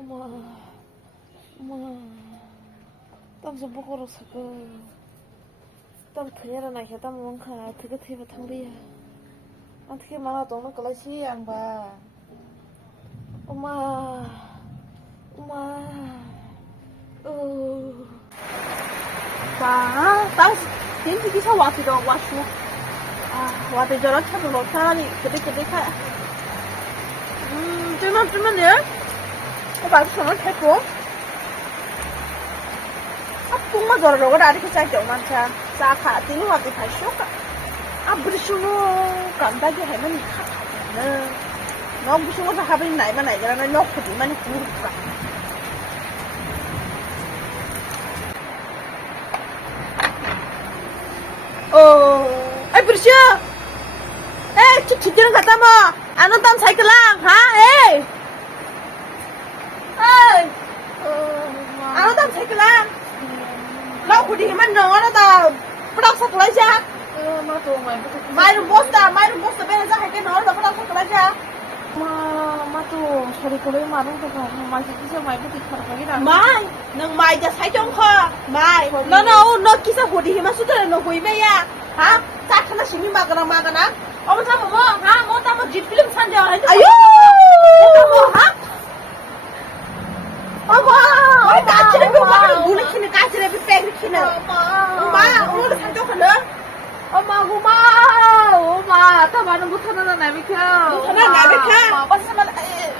엄마, 엄마, 땀 좀 보고로 사고, 땀 더해라 나 땀 뭔가 되게 되게 탕리야. 어떻게 막아 도는 걸라 시양 봐. 엄마, 엄마, 봐, 땀 된지 기사 와서도 와슈. 아, 와대 저런 차도 놓다니 그래 가. 뜨면 돼? 말도 전화 했고. 뽕만 저러고 나를 짤 경만 차. 싸카 띵 와도 다 쇼가. 아, 무슨 간다게 하면 이카는. 너 무슨 것도 하빈 나이만 나이가라는 너 코디만 구르까. 아이 부르셔. 에이, 뒤뒤는 갔다 뭐. 안 온다면 사이클랑, 하, 에이. ơi áo tao thích lắm đâu có đi mà nó tao bắt đầu sắp lấy ra mai đúng boss bên ra hay cái nó là bắt đầu sắp lấy ra mà tụi sorry có lấy mà đúng không mai chỉ sao mai có thích phải cái nào mai nâng maiจะใช้จงคอ mai nó kia sao có đi mà suốt đời nó hủy mày à hả chắc chắn là xin mình mà cái nào ông sao mà hả ông tao mà dịp film san giờ hay ayo hả 엄마, 까치를 펴고 물을 키는 까치를 빽을 키는. 엄마, 오늘 산적하는. 엄마, 다 말은 못하는 나 비켜. 못하는 나 비켜. 봤으면,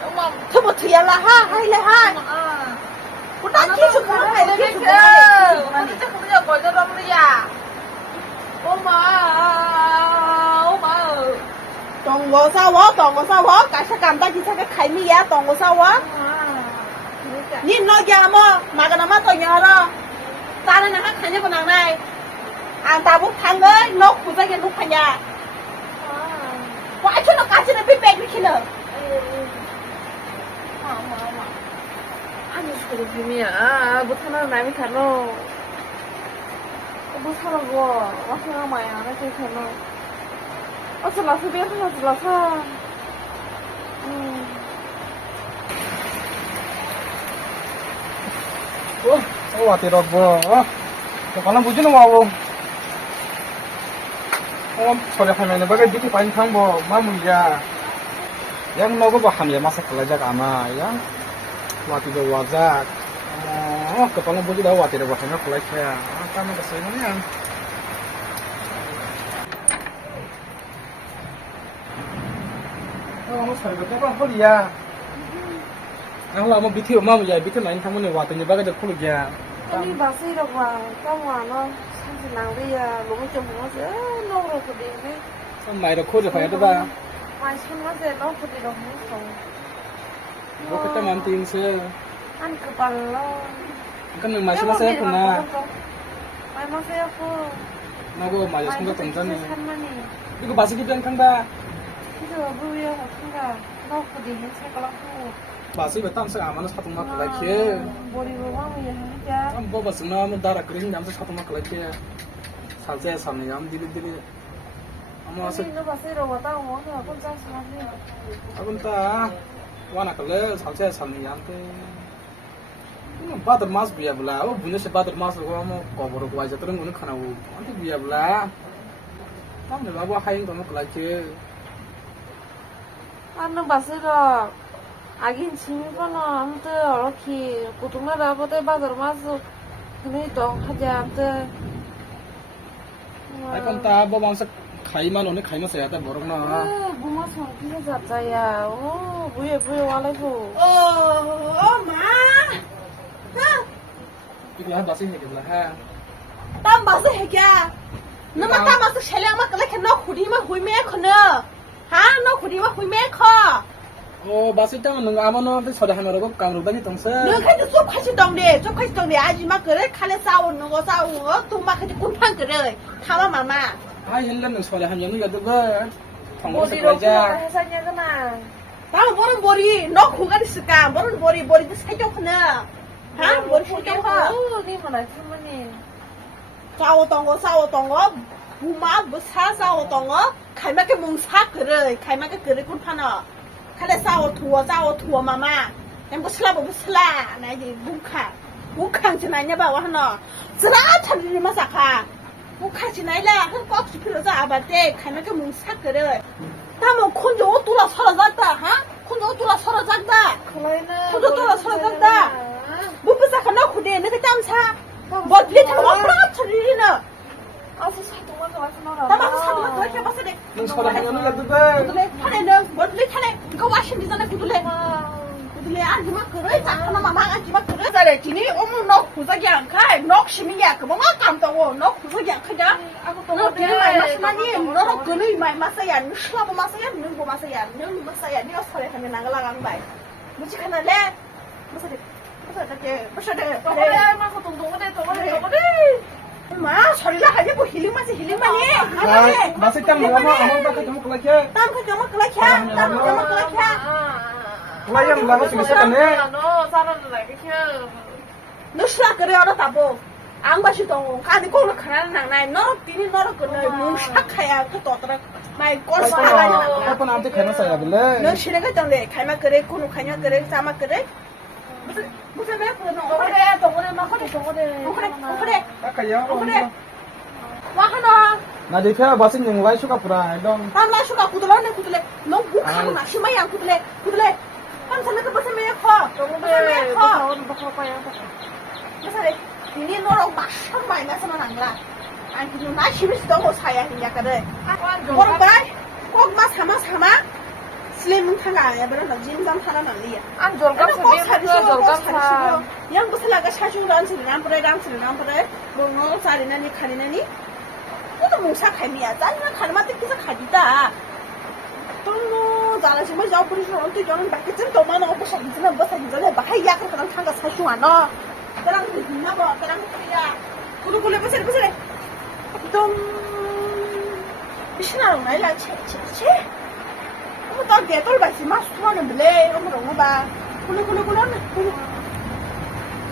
엄마, 저뭐 뒤야라 하이래 하. 나 키스 그거 하이래 키스. 진짜 그냥 거절을 그러야. 엄마. Đồng ngô sao hó, cả sao cảm ta chỉ sao cái khai mi á, đồng ngô sao hó. Nhìn nó giờ mà cái nó tôi nhớ đó ta nên hát thành như con nàng này anh ta bút thằng ấy nó cũng phải cái lúc thành nhà quá chứ nó cá chứ nó biết bẹt khi nào anh ấy cái gì à bút thằng nó này mới thành nó bút thằng nó quá thằng nó mày à nó chơi thành nó chỉ là sự biết thôi chỉ là sao wah tidak boh, kalau bujuk nama awong, awong sorry kami ni bagai jadi paling kang boh, mamu ya, yang nago baham ya masa kelajak ama, yang wah tidak wajak, kepala bujuk dah wah tidak baham kelajak ya, kami kesini ni yang, awong sorry betul bang boleh ya. Ang lama biti mamu ya biti main kamu ni waktu ni bagai dah kulit ya. Ini basi đâu mà trong ngoài nó sang từ nào đi à lúc chồng nó sẽ lâu rồi của đi đi Mày được khôi được phải được ba. mai xuân nó sẽ lâu của đi đâu muốn sống Bố cái tâm ăn tin xưa. ăn cứ bằng lo Kan nang masih masih aku na. mai nó sẽ aku Nago mày không có tổng dân này. này Đi có basi kita kan ba. bây giờ vui à không cả lâu của đi hết sẽ có lắm không Basi betam sa amana satu mak lagi. body của mama ya hả Am bo bas na am dara kering jam sa satu mak lagi. Salse samne jam dili dili. Amo asa nó basi đâu mà tao muốn là con trai sao đi akun ta wana kale salse samne jam te. Bader mas biya bula. Oh bunyi se bader mas ko amo cover ko aja terus ngun khana wo. Anti biya bula. Nam ne bawa haing to mak lagi. ăn basi rồi 아긴 친구는 아무튼 이렇게 고등나라 보다 받으러 와서 그래도 하지 않대. Akan ta bo bangsa khaiman one khaima sa ta borok na. Buma song kisa 잡자야. 뭐야 와라고. 엄마. Itu ha basi he la ha. 땀 마서 해야. 너만 땀 마서 셀량 막 그렇게 너 구리만 후이매 커너. 너 구리만 후이매 커. Basi ta nang amano te soda hamaro ko kamru bani tongsa. 너 근데 좀 같이 동네 아지 막 그래 칼에 싸우는 거 또막 같이 꾼판 그래 타마 마마 Ai hillan nang soda hamyanu ya ba. Thongmo sa 머리로 kaja. 해서냐 그만 나 뭐는 머리 너 고갈 있을까 뭐는 머리 살짝 하나 머리 살짝 하 니 뭐나 주머니 싸웠던 거 부마 뭐 싸웠던 거 갈맞게 몽사 그래 갈맞게 그래 꾼판어 칼에 싸워 투어 마마 em bút sla này thì bung khang chỉ này nhá bảoว่าหนอจะน่าทันดีมาสักค่ะบงkhang chỉ này là không có chỉ phải là bà tê khai nó cái mùng sắc cái đấy ta mà con dấu tu là sao là ta hả con dấu tu là sao là ta con dấu tu là sao là ta bút bút sắc nó khu đen nó cái tam sa bột liệt thằng nó bớtทันดีnữa ta bảo sao mà tôi cái bác sĩ nung sarahnya nung ladu be 그래 타네는 멀리 타네 이거 와신 디자네 구들레 아니마 그래 작가나 마마 아니마 그래 잘해 지니 어머 너 구석이 안 가. 너 시민이야 그거 막 깜다고 너 구석이 안 가냐 너 되게 많이 마시나니 너는 그는 많이 마셔야 너 슬라브 마셔야 너뭐 마셔야 너 마셔야 네가 설에 하면 나가라 간 바이 무지 하나래 무슨 무슨 그래 마서 동동을 마 소리라 하지 뭐 힐링만이 masih tam lama amal pakai kamu kelakya 땀 그게 막 그렇게 kelaya lama sih bisa kan ya 너 수학 그래 알았다 뭐 안 가시던 가니 거기로 가라는 낭나이 너 비니 너를 그네 뭉삭하야 그 떠더라 마이 꼴스 가가냐 apa nanti kena saya beli 너 실행할 정도에 갈만 그래 고노 가냐 그래 자막 그래 무슨 왜 그러는 그래 동그래 막 그래 kakak ya 와 하나 nah di kaya basin yang lain suka pura dong 땀 나슈가 구들래 너 목하고 나 심하야 구들래 땀 살래 그 무슨 매야 커 무슨 비니 너랑 막상 많이 나서는 안 그래 아니 그냥 나 심을지도 못 사야 했냐 그래 뭐라 그래 꼭마 사마 슬림 타가 야버려 너 진잠 타라 말이야 안 졸갑 양 무슨 나가 샤슈란 소리랑 그래 뭐 자리나니 가리나니 또 몽사 갈미야 짜증나 가르마 뜯기서 가리다 또 잘하시면 저 부리시는 어떻게 저는 밖에 좀 더만 오고 사진은 뭐 사진을 막 하이야 그런 상가 사슈 안 와. 그랑 있나 봐. 그랑 그래야. 그래 무슨 좀 신나는 날이야. 채. 또 개돌 봐지 마 수하는 블레 어머 봐. 그래.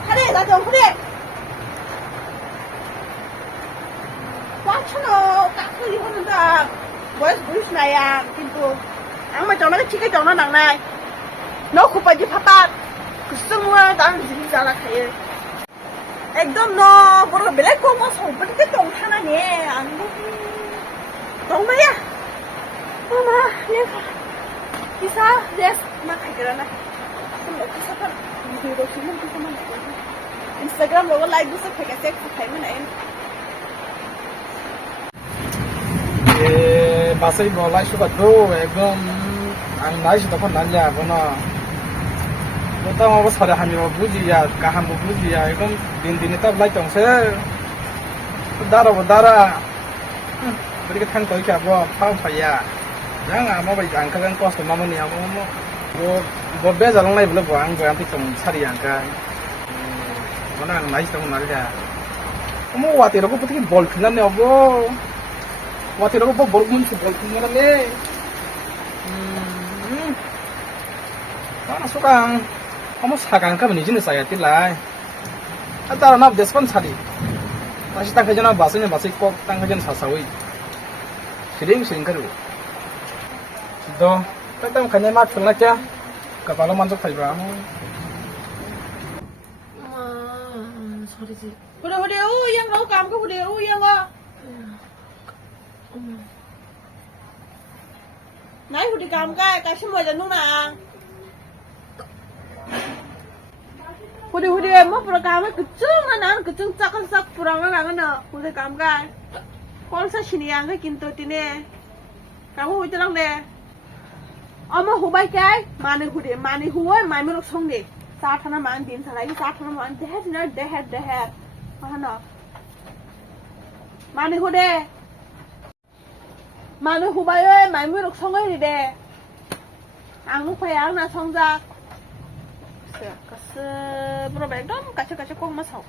그래 나도 그래. 꽉쳐너 딱 흘리고는다. 뭐해서 보이시나야. কিন্তু 아마 전화가 치게 전화 나나이. 너 쿠파지 파파. 그 semua 다른 집이 잘라 가요. एकदम 너 뭐라 블랙 거뭐 소불 때 동타나니 안 보기. 정말이야. 엄마 내가 기사 레스 막 하기라나. 그럼 기사가 비디오 찍는 기사만 인스타그램 로고 라이브 서 되게 섹스 타임은 엔. masih mulai suka tuh ekdom anai sudah kan nanya kono kita mau sore hanya mau buji ya kaham mau buji ya ekdom din itu mulai tongse udara beri kita tangkau ikan apa paya jangan mau bagi angka kan kos mama nih mau beza long lain belum buang nanti tong cari angka mana anai sudah nanya kamu watir aku putih bol finan nih abo watir aku bol finan nih mana suka kamu sagang kamu nih jenis saya tilai antara naf despon cari masih tangkai jana bahasanya masih kok tangkai jana sasawi sering kelu do kita makanya mat filna kya kepala mantuk kayu kamu 소리지. 그래 우양 너 감고 그래 우양아 나이 우리 감가 같이 뭐자 누나 우리 뭐 프로그램을 그쯤은 나는 그쯤 짝짝짝 프로그램을 나가나 우리 감가 꼴사 신이양 그 긴토티네 감고 있더랑네 어머 호바이게 마네 후에 마이므로 송네 사타나 만 딘 사라이 사타나 만 데헤 하나 마네 후바에 마이므로 송어리데 앙무파야 나 성작 가스 브로백돔 까쳐 꼭 마서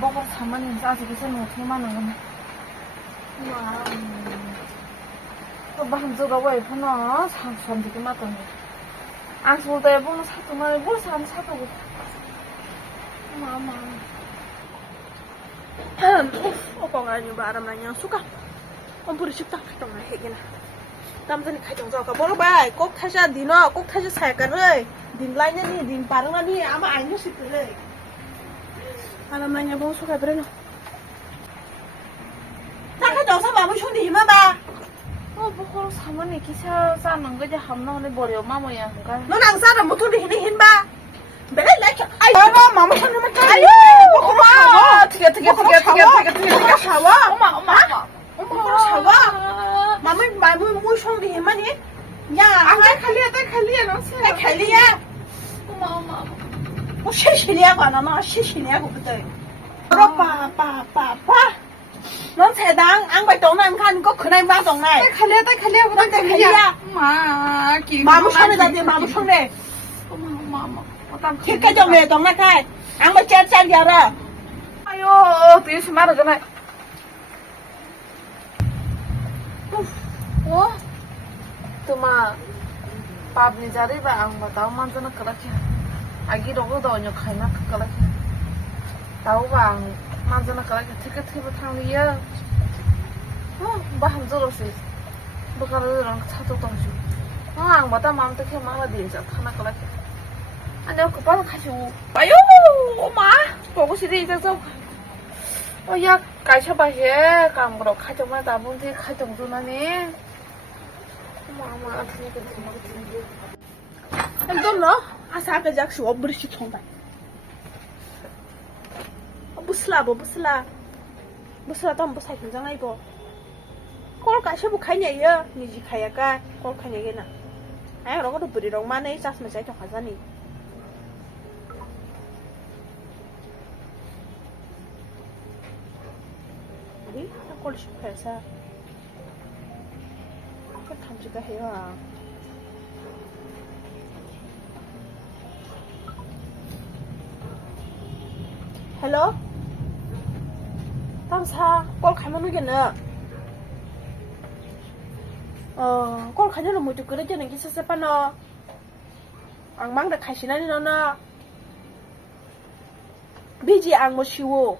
먹어 4만 원 싸지기 전에 어떻게 만원 거네. 뭐 한주가 왜 보나 상수한 되게 맞더니 안 쏠때 보면 사도만 뭘 사람 사다고 오빠가 아주 바람 나냐 수가 엄부리 쉽다 가정나 해기나 남자니 가정자가 뭐라봐 꼭 타자 니너 꼭 타자 살까를 닌 라인이 닌 바르나니 아마 안 유시 그래 하나만야 뭐 소가 그래노 나 가정사 마무兄弟 힘아봐 뭐 사모님 기사 싸는 거지 함나오네 버려 마모야 그가 넌 항상 못 우리 힘봐 매일 내켜 아이 너 마무 형님은 아유 엄마 튀겨 샤워 엄마 엄마 샤워 마무 뭐兄弟 힘아니 야 안 칼리야 너 내 칼리야 엄마 뭐 실실이야고 안 하나 실실이야고 그때 빠빠빠빠 넌 세당 안 갈 동안 간거 그날 마 동날 칼리야 넌 칼리야 엄마 마무 형네다 마무 형네 엄마 thiết cho mẹ tổng này khai ăn bánh chén chén giờ rồi 아유 되게 심하다 그날 또마 밥니 자리 봐 안 봐. 다음 만드는 그렇게 아기 로고도 언요 가이나 그렇게 다우방 만드는 그렇게 티켓 탕리야 뭐 함저로서 뭐가르랑 차도 동주 안 봐다 마음도 그 마음에 들자 하나 그렇게 아니 그 바로 가시고 아유 엄마 보고 싶대 이제 좀 야 가셔봐해 감으로 가정만 나본데 가정도나네 엄마 같은 게 anh nó asa cái giác số bự xịt không phải busla tao busai cái dạng này bo kol cái số bu khai nhảy á như gì khai cái kol khai nhảy cái nào ai rồi có được bự rong mà này chắc mình sẽ cho khai ra nè đi nó kol số khai sao cái thằng chỉ cái hiểu à Hello? tam사 꼴 가면 오겠네. 꼴 가면은 뭐좀 그러지는 기사세 빠너. 앙망다 가시나니 너나. 비지 앙모 쉬워.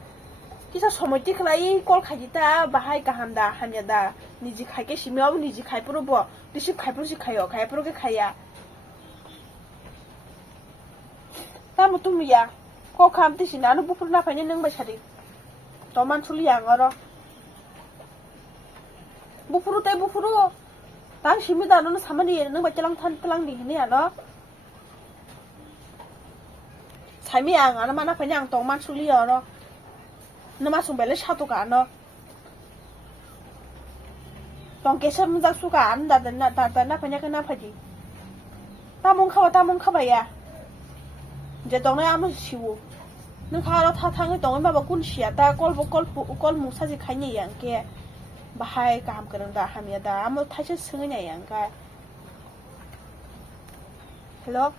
기사 소모티 클라이 꼴 가지다 바하이 가함다 하냐다. 니지 가게 심여 니지 가이프로 뭐. 니시 가이프로시 가요. 가이프로게 가야. 다음은 또 뭐야? 꼭 감듯이 나는 부풀 나 반이 능 바샤리 너만 출리 안 알아 부풀어 때 부풀어 난 심이다 너는 사만이 능 바짤랑 탄 클랑 니니 알아 삶이 안 알아 마나 그냥 너만 출리 알아 너만 숨벨레 샤도가 안 알아 동 계셔 수가 안 다나 그냥 그나 파지 따몽 카바야 이제 동네 아무 쉬워 능 가로 타탕이 동네 바바 군시야다 꼴 무사지 가냐 양게 바하이 감 그런다 하면다 아무 타시 승이냐 양가 헬로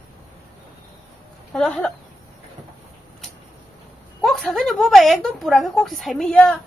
꼭 사그니 뭐봐 액동 뿌라게 꼭지 삶이야